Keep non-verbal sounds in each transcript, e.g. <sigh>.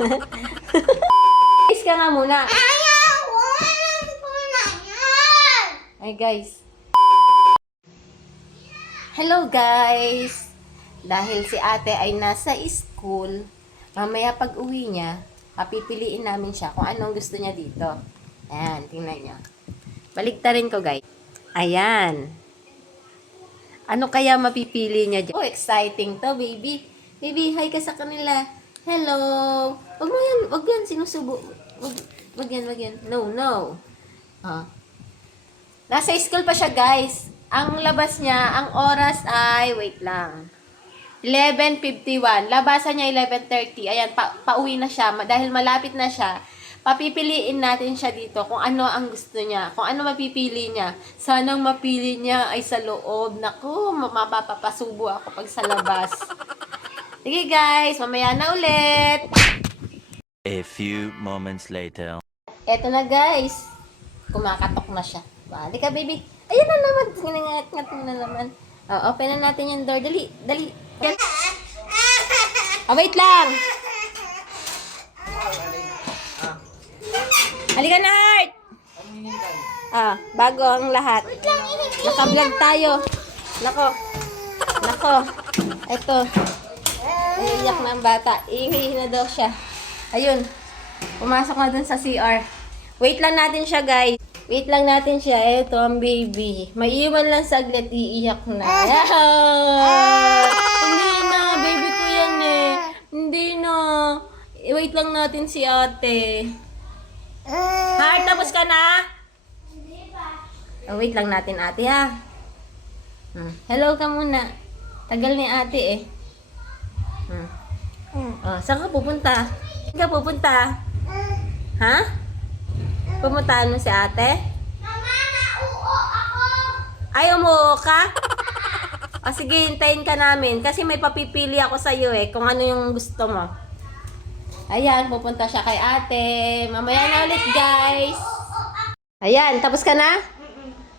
Guys ka nga muna. Ayaw! Alam ko na yan! Ay guys. Hello guys. Dahil si ate ay nasa school, mamaya pag uwi niya, papipiliin namin siya kung anong gusto niya dito. Ayan, tingnan niyo. Baligtarin ko guys. Ayan. Ano kaya mapipili niya dyan? Oh, exciting to, baby. Baby, hi ka sa kanila. Hello. Wag mo yan, wag yan, sinusubo. Wag, wag yan, wag yan. No, no. Ah. Nasa school pa siya, guys. Ang labas niya, ang oras ay, wait lang. 11.51. Labasan niya 11.30. Ayan, pa, pauwi na siya. Dahil malapit na siya, papipiliin natin siya dito kung ano ang gusto niya. Kung ano mapipili niya. Sanang mapili niya ay sa loob. Naku, ma- mapapapasubo ako pag sa labas. Sige guys, mamaya na ulit. A few moments later. Eto na guys. Kumakatok na siya. Bali ka baby. Ayan na naman. Ginangat-ngat mo na naman. Oh, open na natin yung door. Dali, dali. Yan. Oh, wait lang. Halika na, Heart. Ah, bago ang lahat. Naka-vlog tayo. Nako. Nako. Eto. Iiyak na ang bata. Iingi na daw siya. Ayun. Pumasok na dun sa CR. Wait lang natin siya, guys. Wait lang natin siya. Ito ang baby. Maiiwan lang saglit. Iiyak na. Ah! <laughs> Hindi na. Baby ko yan eh. Hindi na. Wait lang natin si ate. Heart, tapos ka na? Oh, wait lang natin ate ha. Hmm. Hello ka muna. Tagal ni ate eh. Oh, saan ka pupunta? Saan ka pupunta? Ha? Pumuntahan mo si ate? Mama, nauo ako! Ay, umuo ka? O sige, hintayin ka namin. Kasi may papipili ako sa iyo eh, kung ano yung gusto mo. Ayan, pupunta siya kay ate. Mamaya na ulit, guys. Ayan, tapos ka na?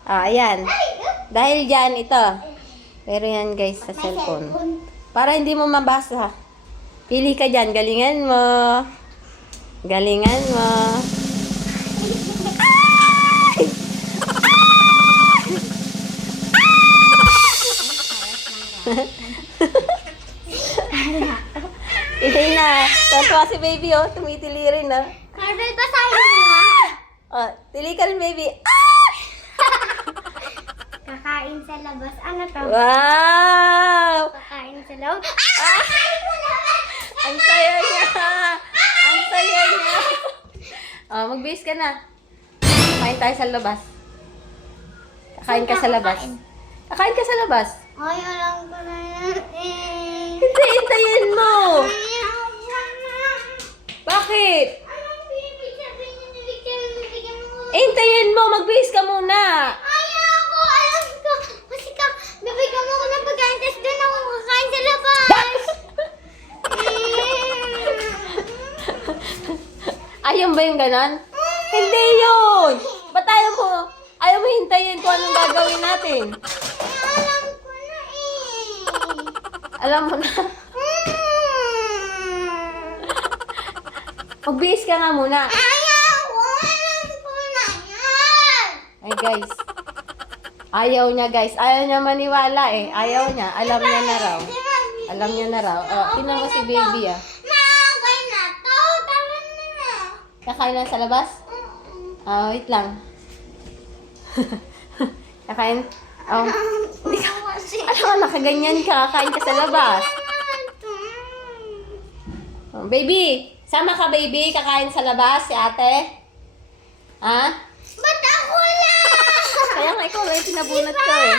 Ah, ayan. Dahil dyan, ito. Pero yan, guys, sa cellphone. Para hindi mo mabasa. Pili ka dyan. Galingan mo. Galingan mo. Hindi na. Tonto si baby, oh. Tumitili rin, ah. Carol, basahin mo nga! Oh, tili ka rin, baby. Ah! Kakain sa labas. Ano to? Wow! Kakain sa loob. Ah! Kakain sa labas! Ang saya niya! Ang saya niya! Oh, mag-base ka na. Kain tayo sa labas. Kakain ka sa labas. Kakain ka sa labas. Ay, alam ko na yan eh. Hindi, hintayin mo! Bakit? Mo. Eh, hintayin mo! Mag-base ka muna! Ayaw ko, alam ko. Kasi ka, bibigyan mo ko ng pagkain, tapos doon ako kakain sa labas. Ayaw ba yung ganon? Hindi yun! Ba't ayaw mo? Ayaw mo hintayin kung anong gagawin natin. alam ko na eh. Alam mo na. Mag-base ka nga muna. Ayaw ko, alam ko na yan. Ay guys. Ayaw niya guys. Ayaw niya maniwala eh. Ayaw niya. Alam niya na raw. Alam niya na raw. Oh, tingnan mo si baby ah. Nakakay na to. Tama na. Kakain lang sa labas? Ah, wait lang. <laughs> Kakain. Oh. Hindi ka. Ano ka nakaganyan ka? Kakain ka sa labas. Oh, baby! Sama ka baby? Kakain sa labas si ate? Ha? Ba't ako lang? Kaya nga ikaw may pinabunot ko eh.